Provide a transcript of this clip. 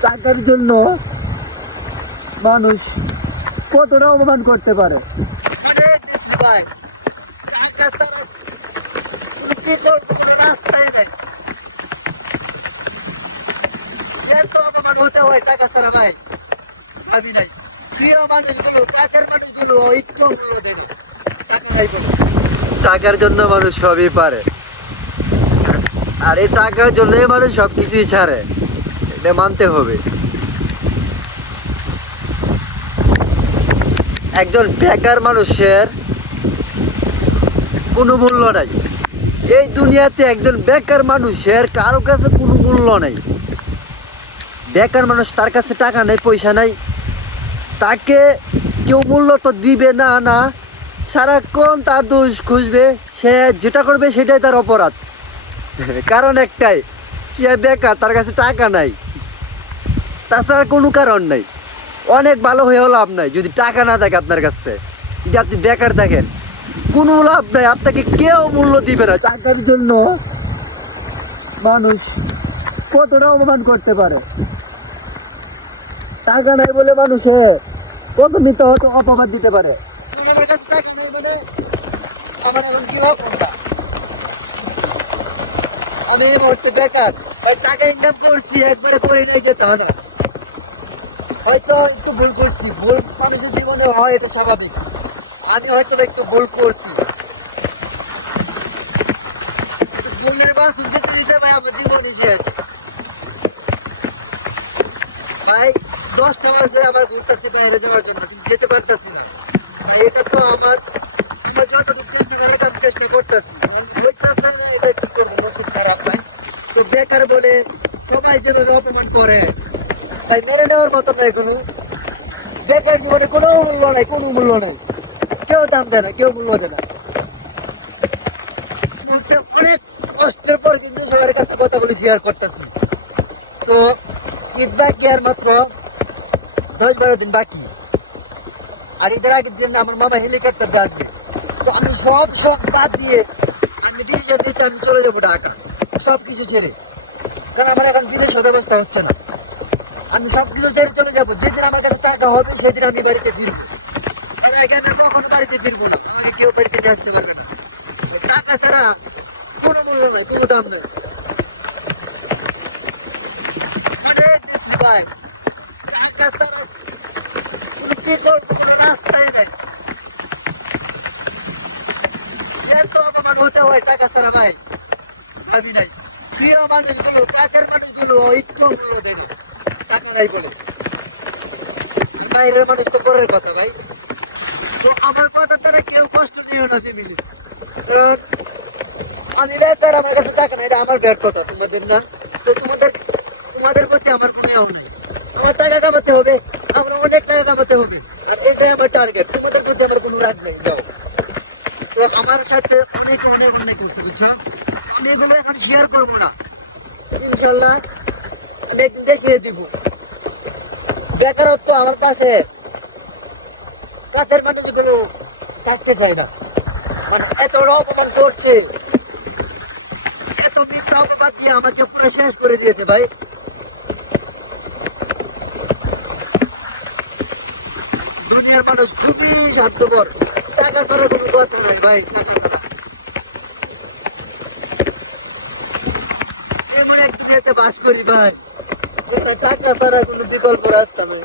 টাকার জন্য মানুষ কতটা অপমান করতে পারে? টাকা ছাড়া কোনো বিকল্প কোনো রাস্তাই নেই। এত অপমান হতে হয় টাকা ছাড়া ভাই। আমি নাই। প্রিয় মানুষগুলো কাছের মানুষগুলো একটু দেবে। টাকা টাকার জন্য মানুষ সবই পারে। আর এই টাকার জন্যই মানুষ সবকিছুই ছাড়ে। এটা মানতে হবে। একজন বেকার মানুষের কোনো মূল্য নাই। এই দুনিয়াতে একজন বেকার মানুষের কারও কাছে কোনো মূল্য নাই। বেকার মানুষ তার কাছে টাকা নেই, পয়সা নাই। তাকে কেউ মূল্য তো দিবে না না। সারাক্ষণ তার দোষ খুঁজবে, সে যেটা করবে সেটাই তার অপরাধ। কারণ একটাই, সে বেকার, তার কাছে টাকা নাই। তাছাড়া কোনো কারণ নাই। অনেক ভালো হয়েও লাভ নাই যদি টাকা না থাকে আপনার কাছে। যদি আপনি বেকার থাকেন কোনো লাভ নাই আপনাকে কেউ মূল্য দিবে না। টাকার জন্য মানুষ কতটা অপমান করতে পারে? টাকা নাই বলে মানুষে কত মিথ্যা হয়তো অপবাদ দিতে পারে। আমার কাছে টাকা নেই বলে আমার এখন কি হবে? আমি এই মুহূর্তে বেকার টাকা ইনকাম করছি একবারে করে নিয়ে যেতে হবে। না হয়তো একটু ভুল করছি। ভুল মানুষের জীবনে হয়, এটা স্বাভাবিক। আমি হয়তো একটু ভুল করছি। ভুলের বা সুযোগ দিতে ভাই আমার জীবনে শেষ ভাই, দশটা মাস ধরে আমার ঘুরতেছি বাইরে যাওয়ার জন্য, কিন্তু যেতে পারতেছি না। এটা তো আমার আমরা যতটুকু চেষ্টা করি, এটা চেষ্টা করতেছি। হইতেছে এটা কি করব? নসিব খারাপ, ভাই। তো বেকার বলে সবাই যেন অপমান করে। তাই মেনে নেওয়ার মতো নাই কোনো। বেকার জীবনে কোনো মূল্য নাই, কোনো মূল্য নাই। কেউ দাম দেয় না, কেউ মূল্য দেয় না। অনেক কষ্টের পর কিন্তু সবার কাছে কথাগুলি শেয়ার করতেছি। তো, ঈদ বাকি আর মাত্র দশ বারো দিন বাকি। আর ঈদের আগের দিন আমার মামা হেলিকপ্টার আসবে। তো আমি সব সব বাদ দিয়ে আমি ডিজেল নিচে আমি চলে যাব ঢাকা। সব কিছু ছেড়ে। কারণ আমার এখন বিদেশ ব্যবস্থা হচ্ছে না। আমি সব কিছু ছেড়ে চলে যাব। যেদিন আমার কাছে টাকা হবে, সেদিন আমি বাড়িতে ফিরবো। আমি এখানে কখনো বাড়িতে ফিরবো না। আমাকে কেউ বাড়িতে নিয়ে আসতে পারবে না। টাকা ছাড়া কোনো মূল্য নেই, কোনো দাম নেই। ছাড়া কোনো বিকল্প কোনো হতে হয় টাকা ছাড়া, ভাই। আমি নাই। প্রিয় মানুষগুলো, কাছের মানুষগুলো, একটু দেবে। টাকা নাই বলে। বাইরের মানুষ তো পরের কথা, ভাই। তো আমার কথা তারা কেউ কষ্ট নিও না ফ্যামিলি আমি বেকার আমার কাছে টাকা নেই আমার ব্যর্থতা, তোমাদের না। তো তোমাদের তোমাদের প্রতি আমার কোনো ইয়েও নেই। আমার টাকা কামাতে হবে, আমরা অনেক টাকা কামাতে হবে। এটাই আমার টার্গেট তোমাদের প্রতি আমার কোনো রাগ নেই, যাও। তো আমার সাথে অনেক অনেক অনেক কিছু বুঝছ? আমি এগুলো এখন শেয়ার করব না। ইনশাল্লাহ দেখিয়ে দিব। বেকারত্ব আমার কাছে মানুষগুলো থাকতে চায় না। মানে এত অপমান করছে। এত মিথ্যা অপবাদ দিয়ে আমাকে পুরো শেষ করে দিয়েছে ভাই। দুনিয়ার মানুষ খুবই স্বার্থপর। টাকা ছাড়া কোনো কথা নাই ভাই। বাস করি ভাই। টাকা ছাড়া কোনো বিকল্প রাস্তা নেই